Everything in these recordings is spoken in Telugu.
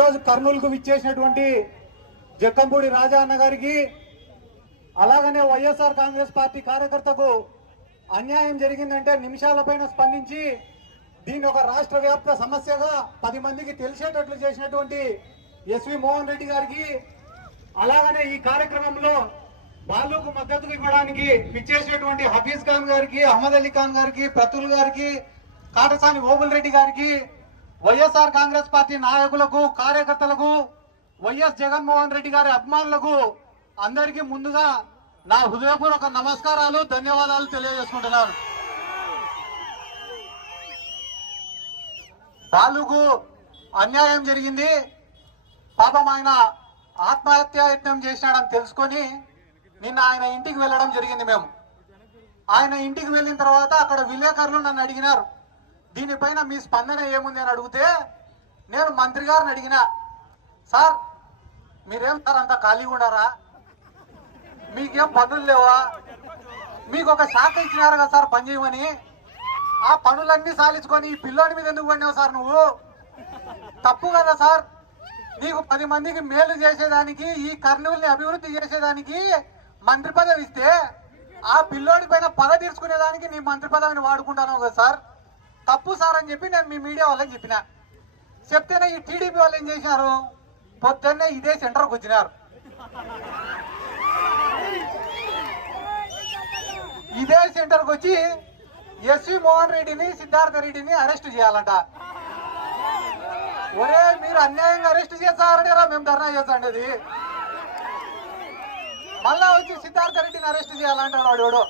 ఈరోజు కర్నూలుకు విచ్చేసినటువంటి జక్కంపూడి రాజా అన్న గారికి, అలాగనే వైఎస్ఆర్ కాంగ్రెస్ పార్టీ కార్యకర్తకు అన్యాయం జరిగిందంటే నిమిషాలపైన స్పందించి దీన్ని ఒక రాష్ట్ర వ్యాప్త సమస్యగా 10 మందికి తెలిసేటట్లు చేసినటువంటి ఎస్వి మోహన్ రెడ్డి గారికి, అలాగనే ఈ కార్యక్రమంలో బాలుకు మద్దతు ఇవ్వడానికి విచ్చేసినటువంటి హఫీజ్ ఖాన్ గారికి, అహ్మద్ అలీ ఖాన్ గారికి, ప్రతుల్ గారికి, కాటసాని ఓబుల్ రెడ్డి గారికి, వైఎస్ఆర్ కాంగ్రెస్ పార్టీ నాయకులకు, కార్యకర్తలకు, వైఎస్ జగన్మోహన్ రెడ్డి గారి అభిమానులకు అందరికీ ముందుగా నా హృదయపూర్వక నమస్కారాలు, ధన్యవాదాలు తెలియజేసుకుంటున్నాను. బాలుకు అన్యాయం జరిగింది, పాపం ఆయన ఆత్మహత్య యత్నం చేసినాడని తెలుసుకొని నిన్న ఆయన ఇంటికి వెళ్ళడం జరిగింది. మేము ఆయన ఇంటికి వెళ్ళిన తర్వాత అక్కడ విలేకరులు నన్ను అడిగినారు, దీనిపైన మీ స్పందన ఏముంది అని అడిగితే, నేను మంత్రి గారిని అడిగిన, సార్ మీరేం సార్ అంతా ఖాళీగా ఉన్నారా, మీకేం పనులు లేవా, మీకు ఒక శాఖ ఇచ్చినారు కదా సార్ పని చేయమని, ఆ పనులన్నీ సాధించుకొని ఈ పిల్లోడి మీద ఎందుకు పడినావు సార్, నువ్వు తప్పు కదా సార్, నీకు 10 మందికి మేలు చేసేదానికి, ఈ కర్నూలుని అభివృద్ధి చేసేదానికి మంత్రి పదవి ఇస్తే ఆ పిల్లోడి పైన పగ తీర్చుకునేదానికి నీ మంత్రి పదవిని వాడుకుంటాను కదా సార్, తప్పు సార్ అని చెప్పి నేను మీ మీడియా వాళ్ళకి చెప్పిన. చెప్తేనే ఈ టీడీపీ వాళ్ళు ఏం చేశారు, పొద్దున్నే ఇదే సెంటర్కి వచ్చినారు. ఇదే సెంటర్కి వచ్చి ఎస్వి మోహన్ రెడ్డిని, సిద్ధార్థ రెడ్డిని అరెస్ట్ చేయాలంట. ఒరే మీరు అన్యాయంగా అరెస్ట్ చేస్తారని రా మేము ధర్నా చేస్తాండేది, మళ్ళా వచ్చి సిద్ధార్థ రెడ్డిని అరెస్ట్ చేయాలంటాడు వాడు.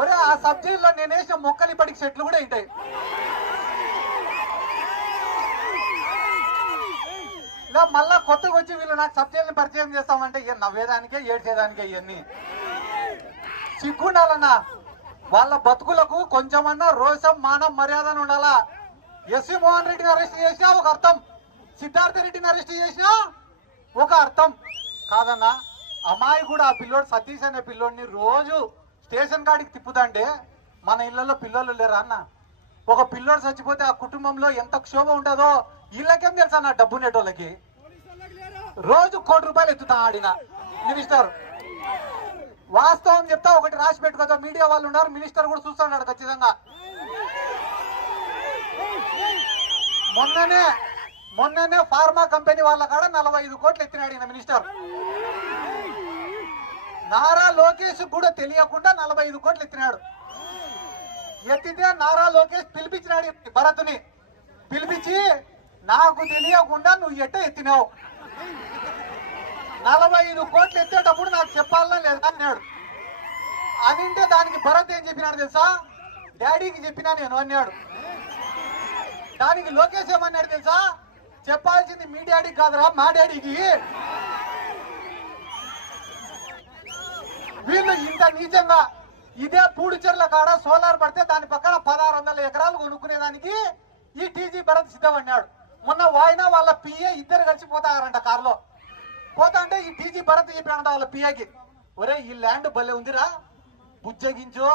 ఒరే ఆ సబ్జెక్టులో నేను వేసిన మొక్కలు ఇప్పటికి చెట్లు కూడా ఉంటాయి. ఇలా మళ్ళా కొత్తగా వచ్చి వీళ్ళు నాకు సబ్జెక్టుని పరిచయం చేస్తామంటే నవ్వేదానికే ఏడ్చేదానికే ఇవన్నీ సిగ్గుండాలన్నా. వాళ్ళ బతుకులకు కొంచెమన్నా రోషం, మానం, మర్యాద ఉండాలా. ఎస్వి మోహన్ రెడ్డిని అరెస్ట్ చేసినా ఒక అర్థం, సిద్ధార్థ రెడ్డిని అరెస్ట్ చేసినా ఒక అర్థం కాదన్నా. అమ్మాయి కూడా ఆ పిల్లోడు సతీష్ అనే పిల్లోడిని రోజు స్టేషన్ కాడికి తిప్పుతాంటే మన ఇళ్లలో పిల్లలు లేరా అన్న. ఒక పిల్లోడు చచ్చిపోతే ఆ కుటుంబంలో ఎంత క్షోభ ఉంటుందో వీళ్ళకేం తెలుసా నా డబ్బు నెటోళ్ళకి. రోజు ₹1 కోటి ఎత్తుతా ఆడిన మినిస్టర్. వాస్తవం చెప్తా, ఒకటి రాసి పెట్టుకోదా, మీడియా వాళ్ళు ఉన్నారు, మినిస్టర్ కూడా చూస్తున్నాడు ఖచ్చితంగా. మొన్ననే ఫార్మా కంపెనీ వాళ్ళ కాడ 45 కోట్లు ఎత్తినాడు ఈయన మినిస్టర్. నారా లోకేష్ కూడా తెలియకుండా 45 కోట్లు ఎత్తినాడు. ఎత్తితే నారా లోకేష్ పిలిపించినాడు భరత్ని, పిలిపించి నాకు తెలియకుండా నువ్వు ఎట్ట ఎత్తినావు, 45 కోట్లు ఎత్తేటప్పుడు నాకు చెప్పాలన్నా లేదా అన్నాడు. అనింటే దానికి భరత్ ఏం చెప్పినాడు తెలుసా, డాడీకి చెప్పినా నేను అన్నాడు. దానికి లోకేష్ ఏమన్నాడు తెలుసా, చెప్పాల్సింది మీ డాడీకి కాదురా మా డాడీకి. వీళ్ళు ఇంత నీచంగా ఇదే పూడిచెర్ల కాడ సోలార్ పడితే దాని పక్కన 1600 ఎకరాలు కొనుక్కునేదానికి ఈ టీజీ భరత్ సిద్ధమన్నాడు. మొన్న వాయినా వాళ్ళ పిఏ ఇద్దరు కలిసి పోతారంట కారులో. పోతా అంటే ఈ టీజీ భరత్ చెప్పాడంట వాళ్ళ పిఏకి, ఒరే ఈ ల్యాండ్ భలే ఉందిరా, బుజ్జగించో